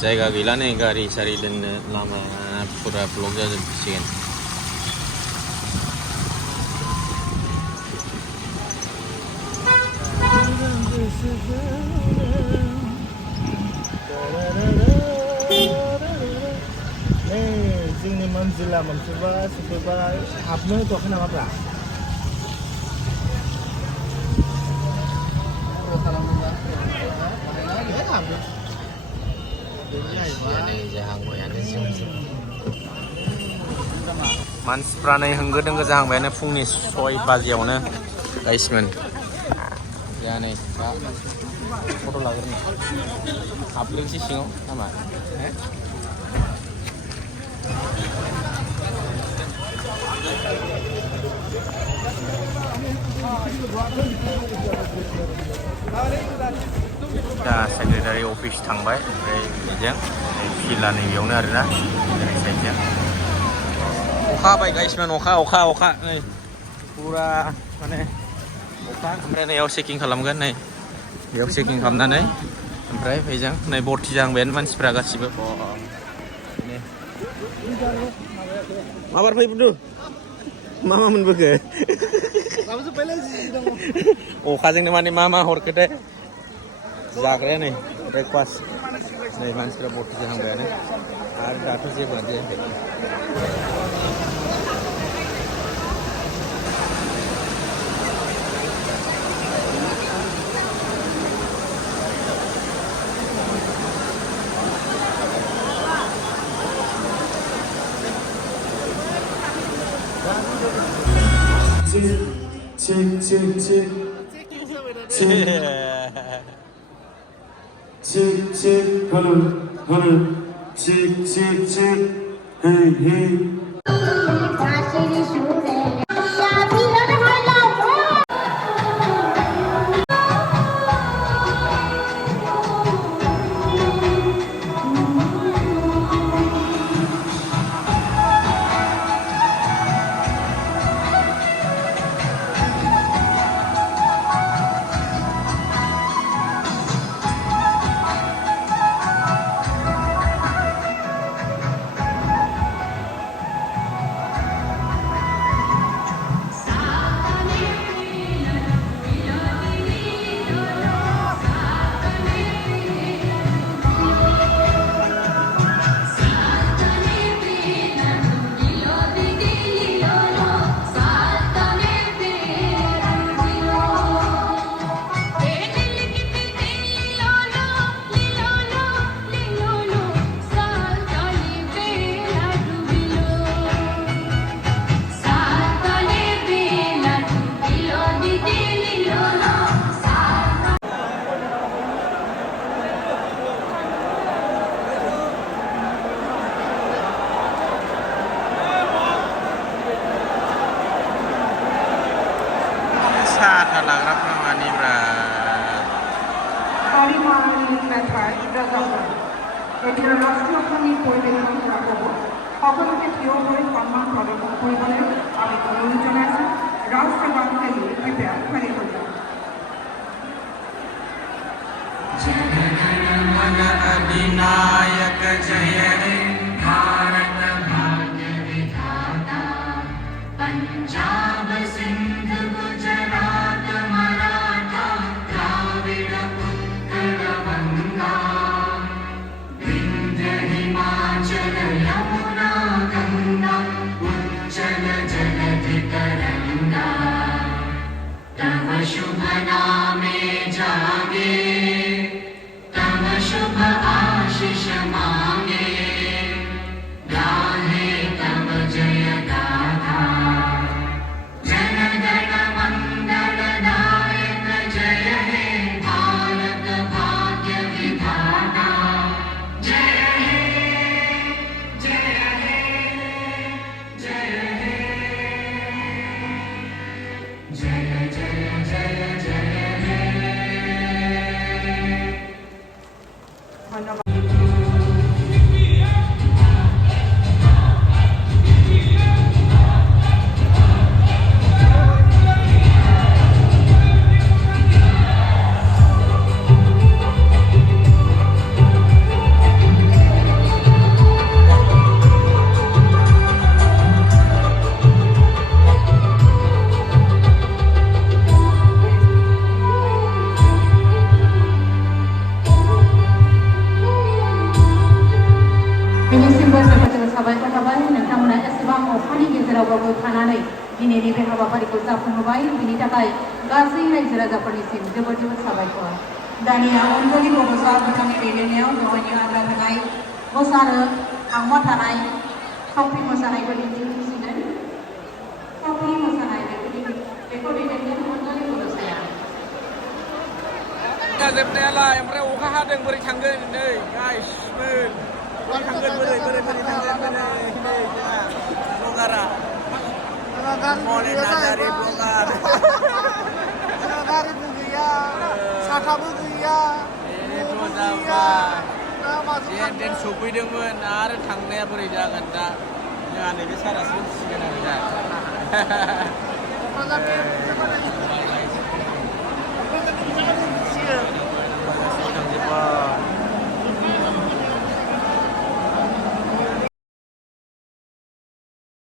जायगा गैला नै गारि सारि दोननो लामा फुरा ब्लक जाजोबसिगोन। जोंनि मोनजिला मोनफैबाय सफैबाय हाबनो होथ'वाखै नामाब्रा? मानसिफ्रा नै होंगो दोंगो जाहांबायानो फुंनि 6 बाजियावनो गाइसमोन। जा नै दा फट' लाग्रोनो हाबलोंसै सिङाव नामा? दा सेक्रेटारि अफिस थांबाय ओमफ्राय बेजों फिला नैबेयावनो आरोना साइडजों अखा हाबाय गाइसमोन अखा नै फुरा माने अखा ओमफ्राय नैयाव चेकिं खालामगोन नै बेयाव चेकिं खालामनानै ओमफ्राय बेजों नै भर्ति जाहांबायानो मानसिफ्रा गासिबो माबार फै बुदु मा मोनबोखो अखाजोंनो माने मा हरखो दे जाग्राया नै ब्रेकफास्ट नै मानसिफ्रा भर्ति जाहांबायानो आरो दाथ' जेबोआनो जायाखै। Sana lagrap naman ni Brad. এটির রাষ্ট্রীয় সঙ্গীত পরিবেশন করা হব সকলকে প্রিয় করে সম্মান প্রদর্শন পরিবারের আমি অনুরোধ জানাচ্ছি রাষ্ট্রগানকে নিয়ে কৃপয়া খালি করি जनगणमन अधिनायक जय हे भारत भाग्य विधाता पंजाब सिंध गुजरात मराठा द्राविड़ उत्कल गंगा विंध्य हिमाचल यमुना गंगा उच्चल जलधि तरंगा तव शुभ नामे जागे शुभ आशीष मांगे गाहे तब जय गाथा जन गण मंगल दायक जय हे भारत भाग्य विधाता जय हे जय हे जय हे जय जय जय जय हे बेनिसिमबो जोबोद जोबोद साबायखर थाबाय नोंथांमोना एसेबां अखानि गेजेरावबाबो थानानै दिनैनि बे हाबाफारिखौ जाफुंहोबाय बिनि थाखाय गासै रायजो राजाफोरनिसिम जोबोद जोबोद साबायखर दानिया अनजलि बड'सा बिथांनि दैदेननायाव दहायनि आद्रा थानाय मोसानो थांमा थानाय सावथि मोसानायखौ दिन्थिफुंसिगोन सावथि मोसानाय बेखौ दैदेनगोन अनजलि बड'साया जोबनायालाय ओमफ्राय अखा हादों बोरै थांगोन नै गाइसमोन बोरै थांगोन बोरै थांगोन नै जोंहा ब्लगारा मले नार्जारि ब्लगार गारिबो गैया साथाबो गैया बेनोथ' जाबाय जेन सफैदोंमोन आरो थांनाया बोरै जागोन दा जोंहा नैबे सारासो मिथिसिगोन आरो दा